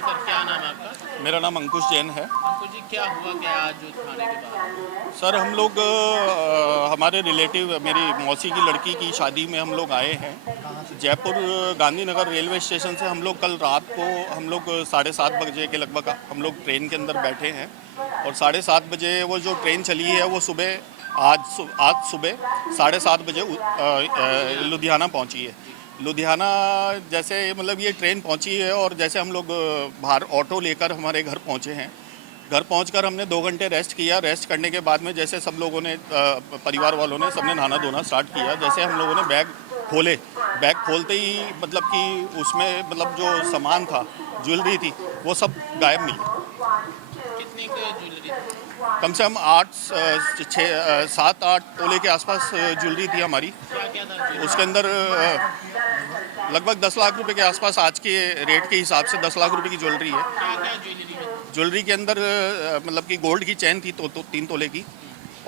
जी sir, क्या नाम है आपका? मेरा नाम अंकुश जैन है। अंकुर जी, क्या हुआ क्या आज जो थाने के बाद? सर हम लोग हमारे रिलेटिव मेरी मौसी की लड़की की शादी में हम लोग आए हैं। जयपुर गांधीनगर रेलवे स्टेशन से हम लोग कल रात को हम लोग 7:30 बजे के लगभग हम लोग ट्रेन के अंदर बैठे हैं और 7:30 बजे वो जो ट्रेन चली है वो आज सुबह 7:30 बजे लुधियाना पहुंची है। लुधियाना जैसे मतलब ये ट्रेन पहुंची है और जैसे हम लोग बाहर ऑटो लेकर हमारे घर पहुंचे हैं। घर पहुंचकर हमने 2 घंटे रेस्ट किया। रेस्ट करने के बाद में जैसे सब लोगों ने परिवार वालों ने सबने नहाना धोना स्टार्ट किया। जैसे हम लोगों ने बैग खोलते ही मतलब कि उसमें मतलब जो सामान था, ज्वेलरी थी, वो सब गायब मिली। कितनी की ज्वेलरी थी? कम से कम 7-8 तोले के आसपास ज्वेलरी थी हमारी। क्या क्या था ज्वेलरी? उसके अंदर लगभग 10 लाख रुपए के आसपास, आज के रेट के हिसाब से 10 लाख रुपए की ज्वेलरी है। क्या क्या ज्वेलरी में था? ज्वेलरी के अंदर मतलब कि गोल्ड की चैन थी 3 तोले की,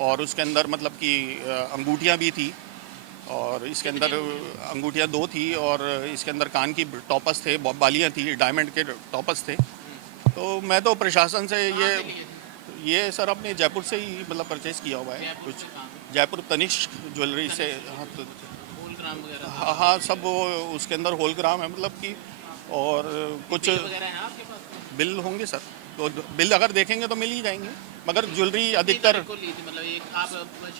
और उसके अंदर मतलब कि अंगूठियाँ भी थी, और इसके अंदर अंगूठियाँ 2 थी, और इसके अंदर कान की टॉपस थे, बालियाँ थी, डायमंड के टॉपस थे। तो मैं तो प्रशासन से कहाँ से लिए थे? ये सर अपने जयपुर से ही मतलब परचेज़ किया हुआ है जयपुर कुछ। से कहाँ? जयपुर तनिष्क ज्वेलरी से। हाँ होलग्राम वगैरह था? हाँ हाँ, सब वो उसके अंदर होलग्राम है मतलब कि, और कुछ बिल वगैरह है आपके पास? बिल होंगे सर, तो बिल अगर देखेंगे तो मिल ही जाएंगे, मगर ज्वेलरी कितनी अधिकतर तारीख को ली थी, मतलब एक आप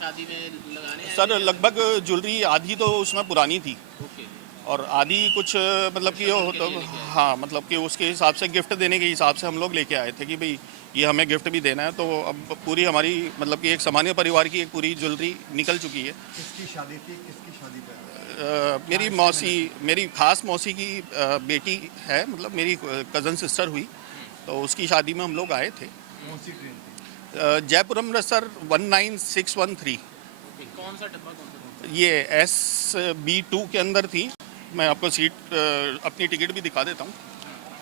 शादी में लगाने आए सर थे? लगभग ज्वेलरी आधी तो उसमें पुरानी थी ओके। और आधी कुछ मतलब कि रिसेप्शन के तो लिए लेके आए? हाँ, मतलब कि उसके हिसाब से गिफ्ट देने के हिसाब से हम लोग लेके आए थे कि भाई ये हमें गिफ्ट भी देना है। तो अब पूरी हमारी मतलब कि एक सामान्य परिवार की एक पूरी ज्वेलरी निकल चुकी है। किसकी शादी थी, किसकी शादी पे? मेरी खास मौसी की बेटी है, मतलब मेरी कज़न सिस्टर हुई, तो उसकी शादी में हम लोग आए थे। कौन सी ट्रेन थी? जयपुर अमृतसर 19613। ओके, कौन सा डब्बा कौन सा? ये SB2 के अंदर थी। मैं आपको सीट अपनी टिकट भी दिखा देता हूँ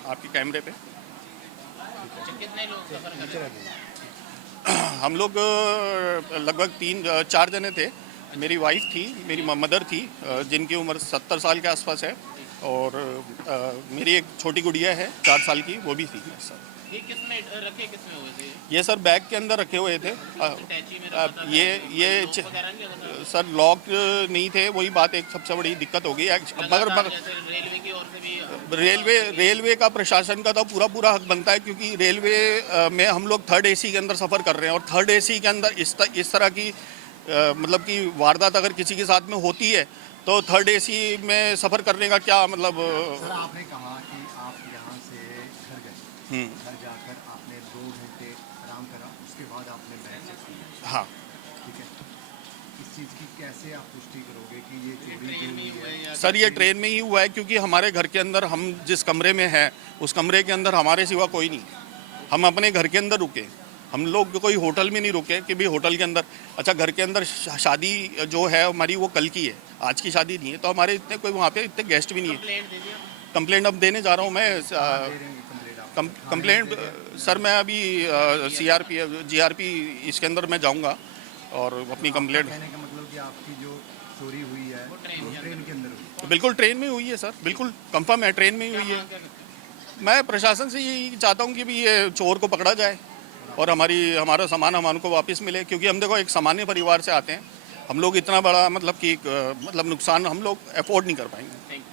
आपके कैमरे पे। अच्छा, कितने लोग सफर कर रहे थे? हम लोग लगभग 3-4 जने थे। मेरी वाइफ थी, मेरी मदर थी जिनकी उम्र 70 साल के आसपास है, और मेरी एक छोटी गुड़िया है 4 साल की, वो भी थी मेरे साथ। ये किसमें रखे, किसमें हुए थे? ये सर बैग के अंदर रखे हुए थे। टैची में रखा था? ये लॉक वगैरह नहीं लगा था? सर लॉक नहीं थे, वही बात एक सबसे बड़ी दिक्कत हो गई। लगातार जैसे रेलवे की ओर से भी रेलवे का प्रशासन का तो पूरा हक बनता है, क्योंकि रेलवे में हम लोग 3rd AC के अंदर सफ़र कर रहे हैं, और 3rd AC के अंदर इस तरह की मतलब कि वारदात अगर किसी के साथ में होती है तो 3rd AC में सफ़र करने का क्या मतलब। सर आपने कहा कि आप यहाँ से घर गए, घर जाकर आपने 2 घंटे आराम करा, उसके बाद आपने बैग चेक किया। हाँ ठीक है, इस चीज़ की कैसे आप पुष्टि करोगे कि ये चोरी ट्रेन क्यों में ही हुई हुए है? या सर, ये ट्रेन में ही हुआ है, क्योंकि हमारे घर के अंदर हम जिस कमरे में हैं उस कमरे के अंदर हमारे सिवा कोई नहीं है। हम अपने घर के अंदर रुके, हम लोग कोई होटल में नहीं रुके कि भाई होटल के अंदर। अच्छा, घर के अंदर शादी जो है हमारी वो कल की है, आज की शादी नहीं है, तो हमारे इतने कोई वहाँ पे इतने गेस्ट भी नहीं है। कंप्लेंट दे दिया? कंप्लेंट अब देने जा रहा हूँ मैं। कहाँ दे रहे हैं कंप्लेंट आप? कंप्लेंट सर मैं अभी GRP इसके अंदर मैं जाऊँगा और अपनी कंप्लेंट। कहने का मतलब कि आपकी जो चोरी हुई है वो ट्रेन के अंदर हुई? बिल्कुल ट्रेन में हुई है सर, बिल्कुल कंफर्म है, ट्रेन में ही हुई है। क्या करते हैं? मैं प्रशासन से यही चाहता हूँ कि भी ये चोर को पकड़ा जाए और हमारा सामान हमको वापस मिले, क्योंकि हम देखो एक सामान्य परिवार से आते हैं, हम लोग इतना बड़ा मतलब कि मतलब नुकसान हम लोग अफोर्ड नहीं कर पाएंगे। Thank you.